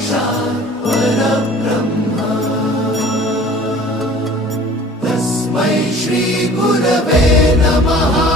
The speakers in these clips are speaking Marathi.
क्षात् पुरब्रह्म। तस्मै श्रीगुरवे नमः।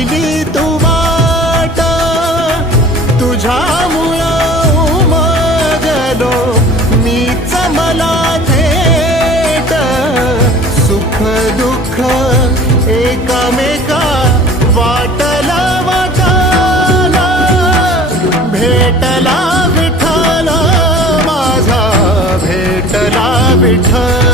दाविली तू वाट. तुझ्यामुळं उमगलो मीच मला थेट. सुख दुःख एकामेका वाटला वाटाला. भेटला विठ्ठल माझा भेटला विठ्ठल.